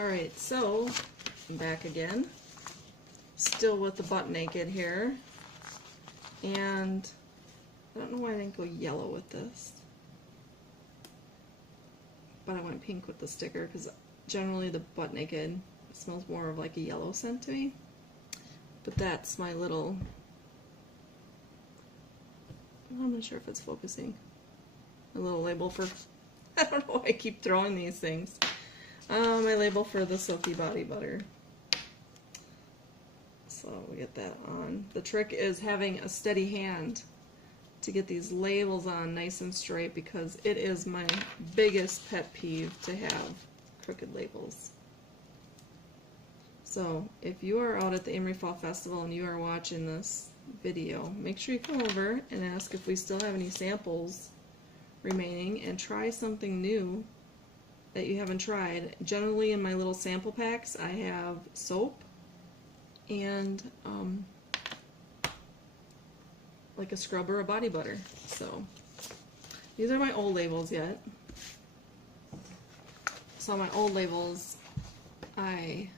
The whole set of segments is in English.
Alright, so I'm back again, still with the butt naked here, and I don't know why I didn't go yellow with this, but I went pink with the sticker because generally the butt naked smells more of like a yellow scent to me. But that's my little, I'm not sure if it's focusing, my little label for, I don't know why I keep throwing these things. My label for the Silky Body Butter. So we get that on. The trick is having a steady hand to get these labels on nice and straight, because it is my biggest pet peeve to have crooked labels. So if you are out at the Amory Fall Festival and you are watching this video, make sure you come over and ask if we still have any samples remaining and try something new that you haven't tried. Generally in my little sample packs I have soap and like a scrub or a body butter. So these are my old labels yet. So my old labels I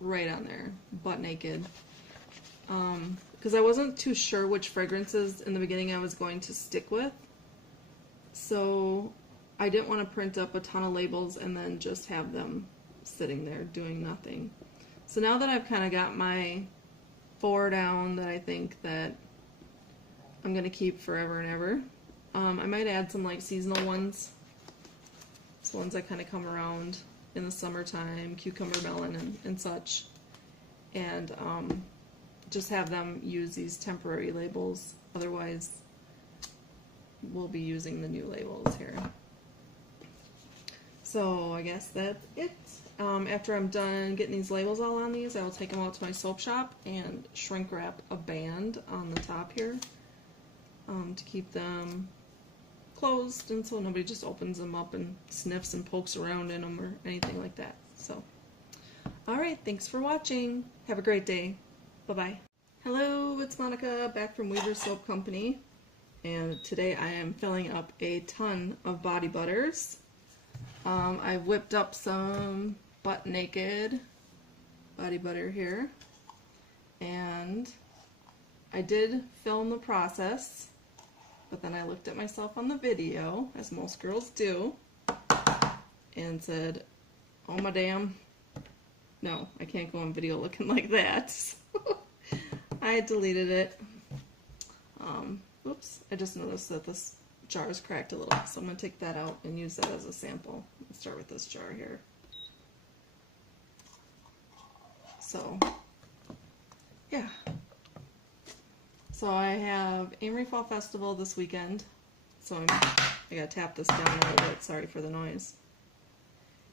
write on there, butt naked, because I wasn't too sure which fragrances in the beginning I was going to stick with, so I didn't want to print up a ton of labels and then just have them sitting there doing nothing. So now that I've kind of got my 4 down that I think that I'm going to keep forever and ever, I might add some like seasonal ones. So ones that kind of come around in the summertime, cucumber, melon, and such, and just have them use these temporary labels. Otherwise, we'll be using the new labels here. So I guess that's it. After I'm done getting these labels all on these, I will take them out to my soap shop and shrink wrap a band on the top here to keep them closed, and so nobody just opens them up and sniffs and pokes around in them or anything like that. So, alright, thanks for watching. Have a great day. Bye-bye. Hello, it's Monica back from Weaver Soap Company, and today I am filling up a ton of body butters. I've whipped up some butt naked body butter here, and I did film the process, but then I looked at myself on the video, as most girls do, and said, oh my damn, no, I can't go on video looking like that. So I deleted it. Oops, I just noticed that this jar is cracked a little, so I'm going to take that out and use that as a sample. Let's start with this jar here. So, yeah. So I have Amory Fall Festival this weekend, so I gotta tap this down a little bit, sorry for the noise.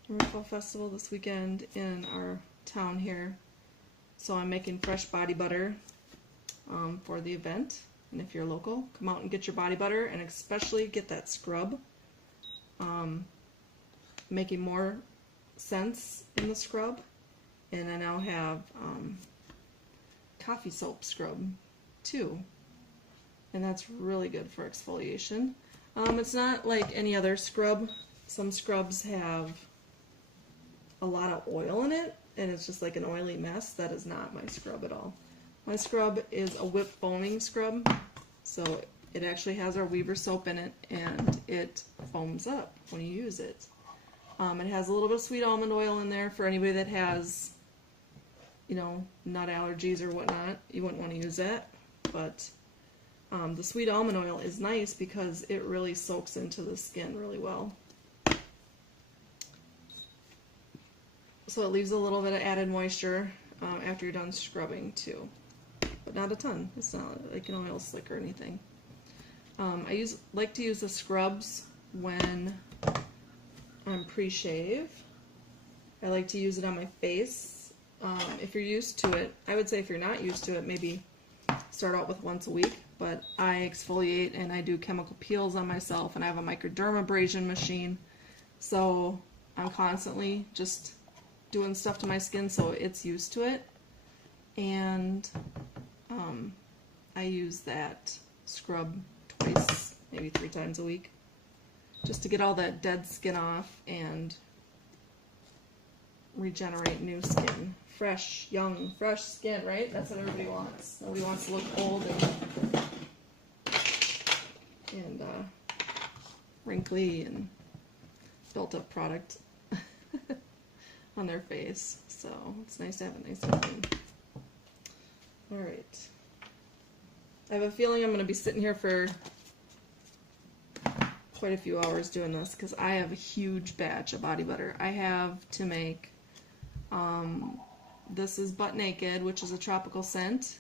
Amory Fall Festival this weekend in our town here, so I'm making fresh body butter for the event. And if you're local, come out and get your body butter, and especially get that scrub. Making more scents in the scrub, and I now have coffee soap scrub too, and that's really good for exfoliation. It's not like any other scrub. Some scrubs have a lot of oil in it and it's just like an oily mess. That is not my scrub at all. My scrub is a whip foaming scrub, so it actually has our Weaver soap in it, and it foams up when you use it. It has a little bit of sweet almond oil in there for anybody that has, you know, nut allergies or whatnot. You wouldn't want to use that. But the sweet almond oil is nice because it really soaks into the skin really well. So it leaves a little bit of added moisture after you're done scrubbing too. But not a ton. It's not like an oil slick or anything. I like to use the scrubs when I'm pre-shave. I like to use it on my face. If you're used to it, I would say if you're not used to it, maybe start out with once a week, but I exfoliate and I do chemical peels on myself, and I have a microdermabrasion machine, so I'm constantly just doing stuff to my skin so it's used to it, and I use that scrub twice, maybe 3 times a week, just to get all that dead skin off and regenerate new skin. Fresh, young, fresh skin, right? That's what everybody wants. Nobody wants to look old and wrinkly and built up product on their face. So it's nice to have a nice skin. Alright. I have a feeling I'm going to be sitting here for quite a few hours doing this because I have a huge batch of body butter. I have to make, this is Butt Naked, which is a tropical scent.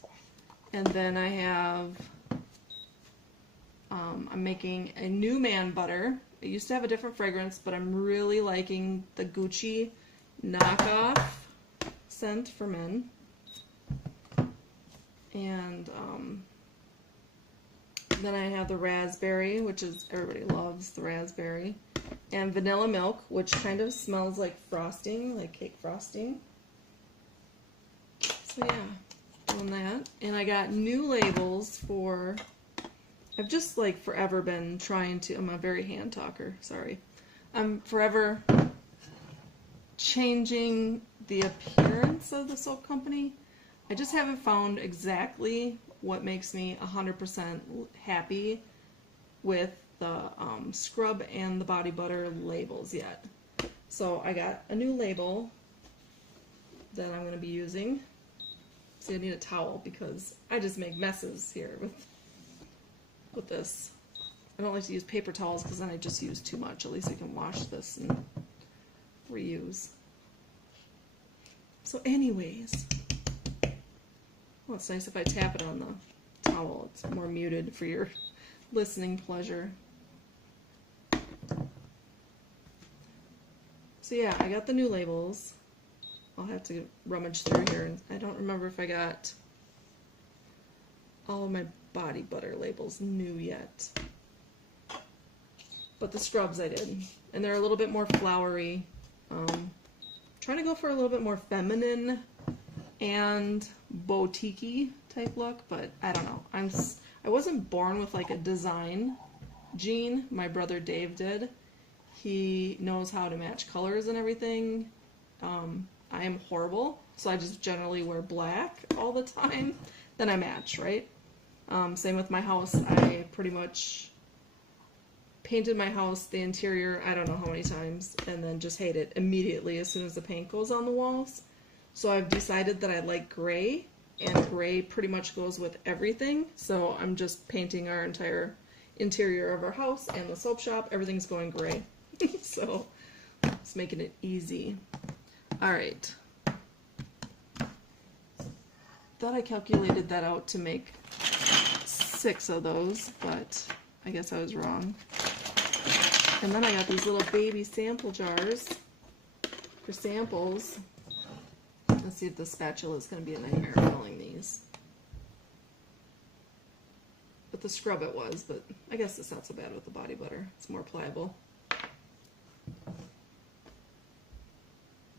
And then I have, I'm making a new man butter. It used to have a different fragrance, but I'm really liking the Gucci knockoff scent for men. And then I have the raspberry, which is, everybody loves the raspberry. And vanilla milk, which kind of smells like frosting, like cake frosting. So yeah, doing that. And I got new labels for, I've just like forever been trying to, I'm a very hand talker, sorry. I'm forever changing the appearance of the soap company. I just haven't found exactly what makes me 100% happy with the scrub and the body butter labels yet. So I got a new label that I'm going to be using. So I need a towel because I just make messes here with this. I don't like to use paper towels because then I just use too much. At least I can wash this and reuse. So anyways, well, it's nice if I tap it on the towel. It's more muted for your listening pleasure. So yeah, I got the new labels. I'll have to rummage through here. And I don't remember if I got all of my body butter labels new yet. But the scrubs I did. And they're a little bit more flowery. Trying to go for a little bit more feminine and boutique-y type look, but I don't know. I wasn't born with like a design gene. My brother Dave did. He knows how to match colors and everything. I am horrible, so I just generally wear black all the time. Then I match, right? Same with my house. I pretty much painted my house, the interior, I don't know how many times, and then just hate it immediately as soon as the paint goes on the walls. So I've decided that I like gray, and gray pretty much goes with everything. So I'm just painting our entire interior of our house and the soap shop. Everything's going gray. So it's making it easy. All right. Thought I calculated that out to make 6 of those, but I guess I was wrong. And then I got these little baby sample jars for samples. Let's see if the spatula is going to be a nightmare filling these. But the scrub it was, but I guess it's not so bad with the body butter. It's more pliable.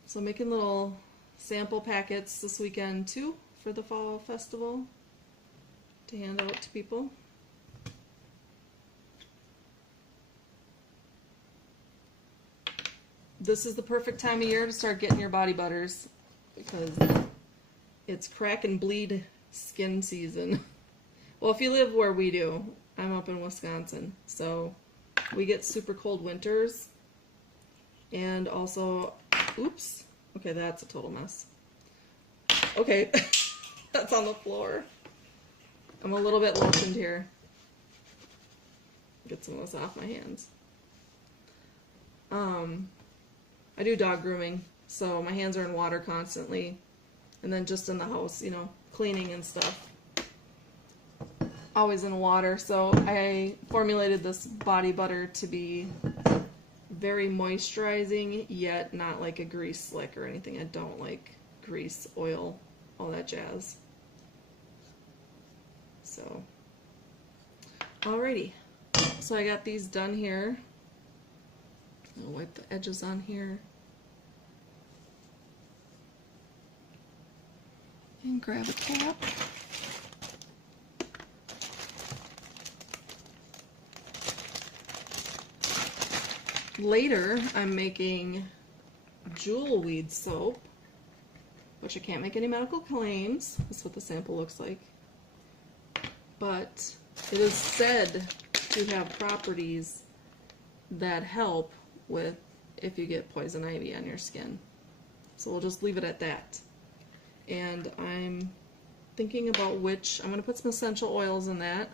So making little sample packets this weekend too for the fall festival to hand out to people. This is the perfect time of year to start getting your body butters because it's crack and bleed skin season. Well, if you live where we do, I'm up in Wisconsin, so we get super cold winters, and also, oops, okay, that's a total mess. Okay, that's on the floor. I'm a little bit lotioned here. Get some of this off my hands. I do dog grooming, so my hands are in water constantly, and then just in the house, you know, cleaning and stuff. Always in water, so I formulated this body butter to be very moisturizing, yet not like a grease slick or anything. I don't like grease, oil, all that jazz. So, alrighty. So I got these done here. I'll wipe the edges on here. And grab a cap. Later, I'm making jewel weed soap, which I can't make any medical claims. That's what the sample looks like. But it is said to have properties that help with if you get poison ivy on your skin. So we'll just leave it at that. And I'm thinking about I'm going to put some essential oils in that.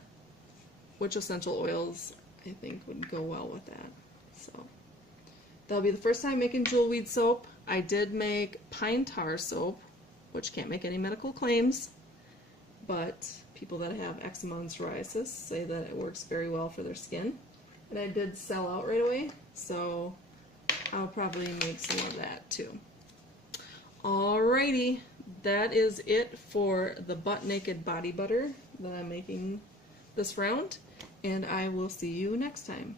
Which essential oils I think would go well with that. So that'll be the first time making jewel weed soap. I did make pine tar soap, which can't make any medical claims, but people that have eczema and psoriasis say that it works very well for their skin. And I did sell out right away, so I'll probably make some of that too. Alrighty, that is it for the Butt Naked Body Butter that I'm making this round, and I will see you next time.